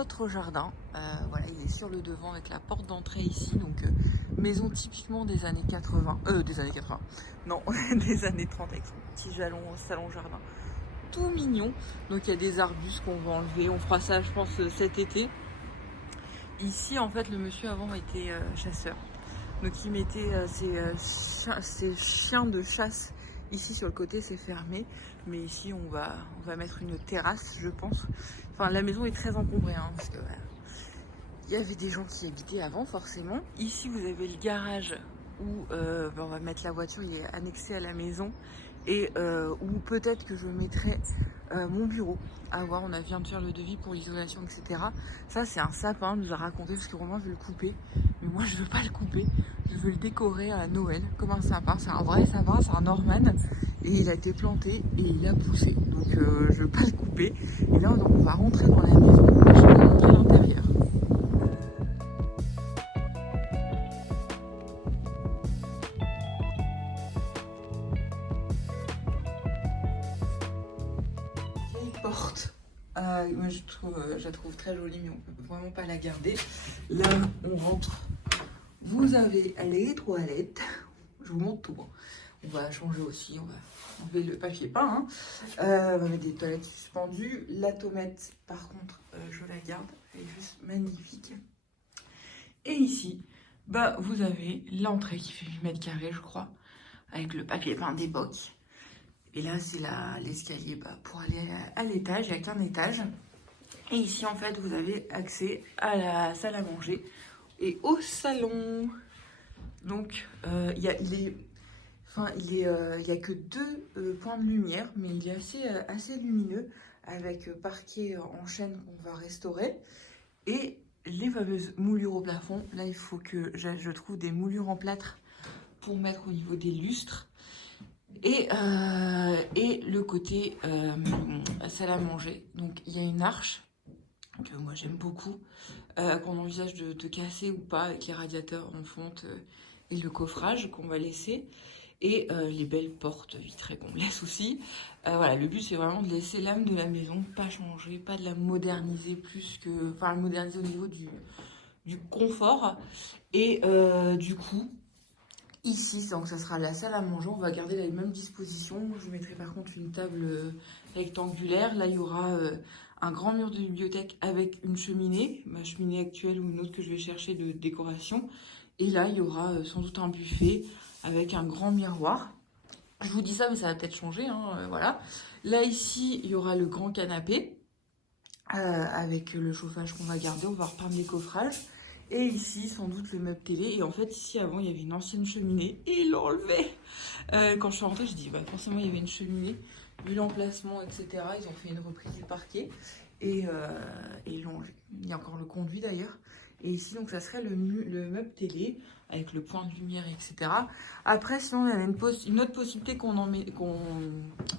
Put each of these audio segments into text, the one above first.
notre jardin. Voilà, il est sur le devant avec la porte d'entrée ici. Donc, maison typiquement des années 80. Des années 80. Non, des années 30 avec son petit jalon salon jardin. Tout mignon. Donc, il y a des arbustes qu'on va enlever. On fera ça, je pense, cet été. Ici, en fait, le monsieur avant était chasseur. Donc, il mettait ses chiens de chasse. Ici sur le côté c'est fermé, mais ici on va mettre une terrasse, je pense. Enfin, la maison est très encombrée, hein, parce que il y avait des gens qui habitaient avant forcément. Ici vous avez le garage où on va mettre la voiture, il est annexé à la maison, et où peut-être que je mettrai mon bureau. À voir, on vient de faire le devis pour l'isolation, etc. Ça c'est un sapin, nous a raconté, parce que Romain veut le couper, mais moi je veux pas le couper. Je veux le décorer à Noël comme un sapin. C'est un vrai sapin, c'est un Norman. Et il a été planté et il a poussé. Donc je veux pas le couper. Et là donc, on va rentrer dans la maison. Je vais vous montrer l'intérieur. Vieille porte. Moi je la trouve très jolie, mais on peut vraiment pas la garder. Là on rentre. Vous avez les toilettes. Je vous montre tout. On va changer aussi, on va enlever le papier peint. On va mettre des toilettes suspendues. La tomate, par contre, je la garde. Elle est juste magnifique. Et ici, vous avez l'entrée qui fait 8 mètres carrés, je crois, avec le papier peint des bocs. Et là, c'est l'escalier pour aller à l'étage. Il n'y a qu'un étage. Et ici, en fait, vous avez accès à la salle à manger et au salon. Donc, il y a que deux points de lumière, mais il est assez lumineux, avec parquet en chêne qu'on va restaurer. Et les fameuses moulures au plafond. Là, il faut que je trouve des moulures en plâtre pour mettre au niveau des lustres. Et le côté salle à manger. Donc, il y a une arche que moi j'aime beaucoup, qu'on envisage de casser ou pas, avec les radiateurs en fonte et le coffrage qu'on va laisser. Et les belles portes vitrées qu'on laisse aussi. Voilà, le but c'est vraiment de laisser l'âme de la maison, pas changer, pas de la moderniser plus que... Enfin, la moderniser au niveau du confort. Et du coup, ici, donc ça sera la salle à manger, on va garder les mêmes dispositions. Je mettrai par contre une table rectangulaire. Là, il y aura un grand mur de bibliothèque avec une cheminée, ma cheminée actuelle ou une autre que je vais chercher de décoration. Et là, il y aura sans doute un buffet avec un grand miroir. Je vous dis ça, mais ça va peut-être changer, hein, voilà. Là, ici, il y aura le grand canapé avec le chauffage qu'on va garder. On va repeindre les coffrages. Et ici, sans doute, le meuble télé. Et en fait, ici, avant, il y avait une ancienne cheminée. Et ils l'ont enlevée. Quand je suis rentrée, je dis, forcément, il y avait une cheminée. Vu l'emplacement, etc., ils ont fait une reprise du parquet. Et ils l'ont enlevé. Il y a encore le conduit, d'ailleurs. Et ici, donc, ça serait le meuble télé, avec le point de lumière, etc. Après, sinon, il y a une autre possibilité qu'on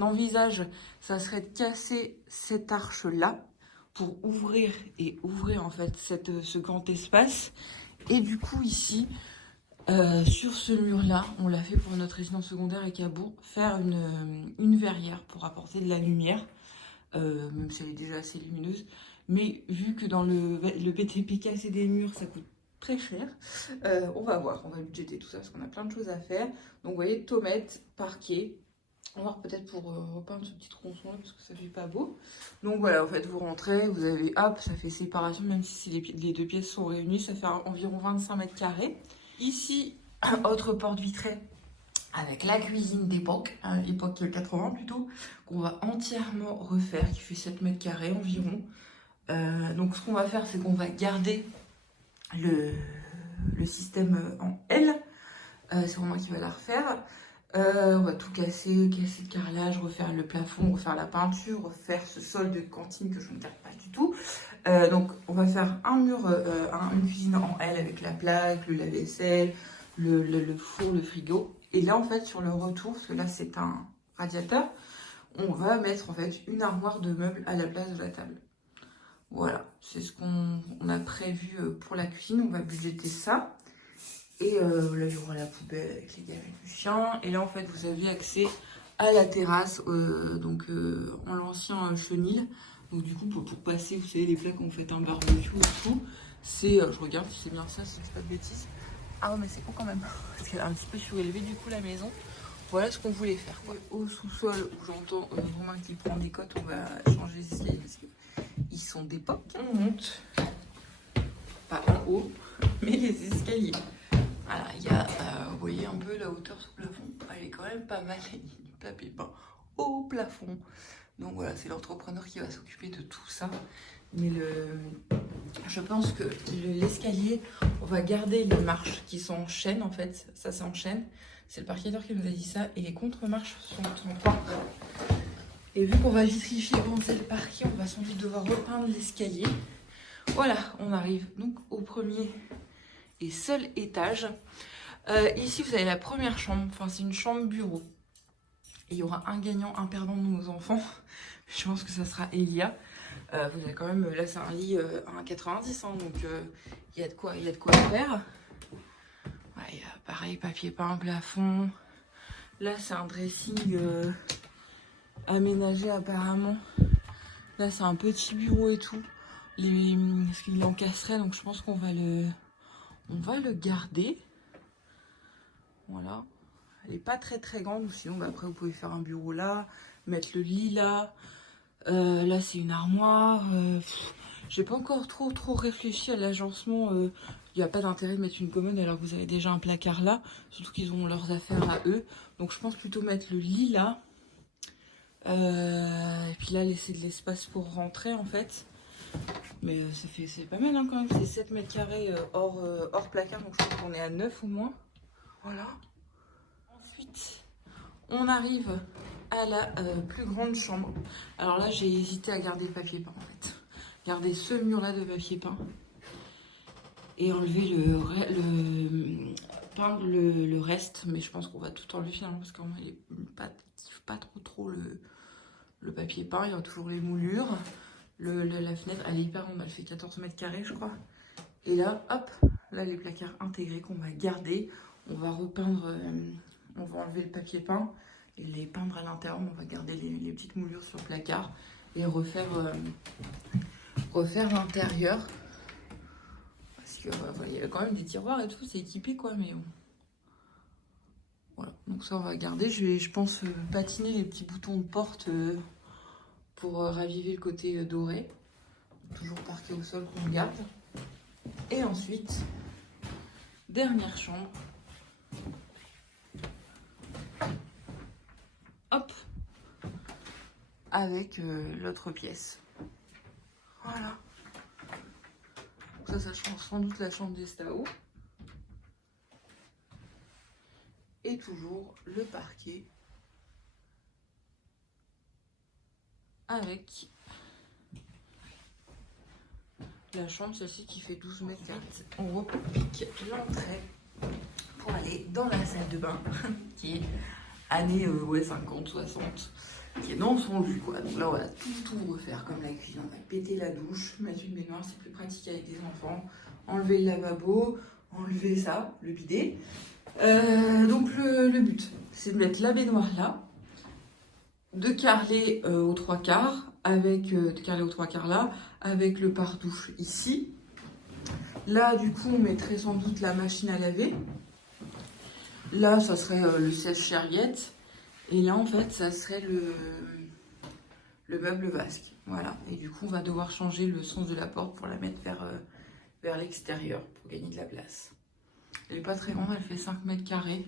envisage. Ça serait de casser cette arche-là, pour ouvrir en fait ce grand espace. Et du coup ici, sur ce mur-là, on l'a fait pour notre résidence secondaire à Cabourg, faire une verrière pour apporter de la lumière, même si elle est déjà assez lumineuse. Mais vu que dans le BTP, casser des murs, ça coûte très cher, on va voir, on va budgéter tout ça parce qu'on a plein de choses à faire. Donc vous voyez, tomates, parquet. On va voir peut-être pour repeindre ce petit tronçon là parce que ça fait pas beau. Donc voilà, en fait, vous rentrez, vous avez hop, ça fait séparation, même si les deux pièces sont réunies, ça fait environ 25 mètres carrés. Ici, autre porte vitrée avec la cuisine d'époque, époque 80 plutôt, qu'on va entièrement refaire, qui fait 7 mètres carrés environ. Donc ce qu'on va faire, c'est qu'on va garder le système en L. C'est Romain qui va la refaire. On va tout casser le carrelage, refaire le plafond, refaire la peinture, refaire ce sol de cantine que je ne garde pas du tout. Donc on va faire un mur, une cuisine en L avec la plaque, le lave-vaisselle, le four, le frigo. Et là en fait sur le retour, parce que là c'est un radiateur, on va mettre en fait une armoire de meubles à la place de la table. Voilà, c'est ce qu'on a prévu pour la cuisine, on va budgéter ça. Et là, il y aura la poubelle avec les gamelles du chien. Et là, en fait, vous avez accès à la terrasse, en l'ancien chenil. Donc du coup, pour passer, vous savez, les plats quand vous faites un barbecue et tout, c'est, je regarde si c'est bien ça, si je dis pas de bêtises. Ah ouais, mais c'est haut quand même, parce qu'elle est un petit peu surélevée du coup la maison. Voilà ce qu'on voulait faire, quoi. Au sous-sol, où j'entends Romain qui prend des cotes, on va changer les escaliers parce qu'ils sont d'époque. On monte, pas en haut, mais les escaliers. Voilà, il y a, vous voyez un peu la hauteur sous plafond, elle est quand même pas mal, il y a du papier peint au plafond. Donc voilà, c'est l'entrepreneur qui va s'occuper de tout ça. Mais je pense que l'escalier, on va garder les marches qui sont en chaîne en fait. Ça, c'est en chaîne. C'est le parqueteur qui nous a dit ça. Et les contre-marches sont en pain. Et vu qu'on va vitrifier et bronzer le parquet, on va sans doute devoir repeindre l'escalier. Voilà, on arrive donc au premier et seul étage. Ici, vous avez la première chambre. Enfin, c'est une chambre bureau. Et il y aura un gagnant, un perdant de nos enfants. Je pense que ça sera Elia. Vous avez quand même, là c'est un lit 1,90 hein, donc il y a de quoi faire. Ouais, il y a pareil, papier peint, plafond. Là c'est un dressing aménagé apparemment. Là c'est un petit bureau et tout. Parce qu'il l'encastrait, donc je pense qu'on va le garder. Voilà. Elle est pas très grande, sinon bah, après vous pouvez faire un bureau là, mettre le lit là. Là c'est une armoire. J'ai pas encore trop réfléchi à l'agencement. Il n'y a pas d'intérêt de mettre une commode alors que vous avez déjà un placard là. Surtout qu'ils ont leurs affaires à eux. Donc je pense plutôt mettre le lit là. Et puis là laisser de l'espace pour rentrer en fait. Mais c'est pas mal hein, quand même. C'est 7 mètres carrés hors placard. Donc je pense qu'on est à 9 au moins. Voilà. Ensuite on arrive à la plus grande chambre. Alors là, j'ai hésité à garder le papier peint en fait. Garder ce mur-là de papier peint et enlever peindre le reste. Mais je pense qu'on va tout enlever finalement parce qu'on kiffe pas trop le papier peint. Il y a toujours les moulures. La fenêtre, elle est hyper grande. Elle fait 14 mètres carrés, je crois. Et là, hop, là les placards intégrés qu'on va garder. On va repeindre, on va enlever le papier peint. Et les peindre à l'intérieur, on va garder les petites moulures sur le placard et refaire l'intérieur. Parce que voilà, il y a quand même des tiroirs et tout, c'est équipé quoi, mais bon. Voilà, donc ça on va garder. Je pense patiner les petits boutons de porte pour raviver le côté doré. Toujours parqué au sol qu'on garde. Et ensuite, dernière chambre. Hop, avec l'autre pièce. Voilà. Donc ça change sans doute la chambre d'Estao. Et toujours le parquet. Avec la chambre, celle-ci qui fait 12 mètres carrés. On repique l'entrée pour aller dans la salle de bain qui est années 50, 60, qui est dans son jus quoi. Donc là on va tout refaire comme la cuisine. On va péter la douche, mettre une baignoire, c'est plus pratique avec des enfants. Enlever le lavabo, enlever ça, le bidet. Donc le but, c'est de mettre la baignoire là, de carreler aux 3/4, de carreler aux 3/4 là, avec le pare-douche ici. Là, du coup, on mettrait sans doute la machine à laver. Là, ça serait le sèche-serviette. Et là, en fait, ça serait le meuble vasque. Voilà. Et du coup, on va devoir changer le sens de la porte pour la mettre vers l'extérieur, pour gagner de la place. Elle n'est pas très grande, elle fait 5 mètres carrés.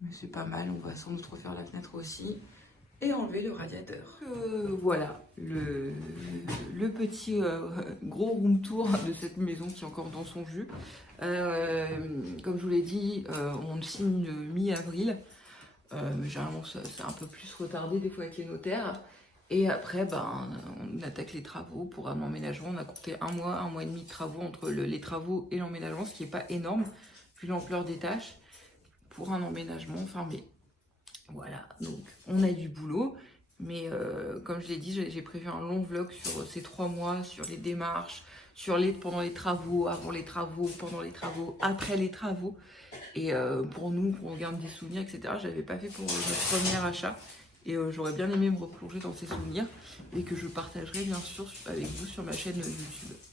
Mais c'est pas mal, on va sans doute refaire la fenêtre aussi. Et enlever le radiateur. Voilà, le petit gros room tour de cette maison qui est encore dans son jus. Comme je vous l'ai dit, on signe mi-avril. Généralement, c'est un peu plus retardé des fois avec les notaires. Et après, on attaque les travaux pour un emménagement. On a compté un mois et demi de travaux entre les travaux et l'emménagement, ce qui n'est pas énorme, vu l'ampleur des tâches, pour un emménagement fin mai. Voilà, donc on a du boulot, mais comme je l'ai dit, j'ai prévu un long vlog sur ces 3 mois, sur les démarches, pendant les travaux, avant les travaux, pendant les travaux, après les travaux. Et pour nous, qu'on garde des souvenirs, etc. Je l'avais pas fait pour notre premier achat. Et j'aurais bien aimé me replonger dans ces souvenirs et que je partagerai bien sûr avec vous sur ma chaîne YouTube.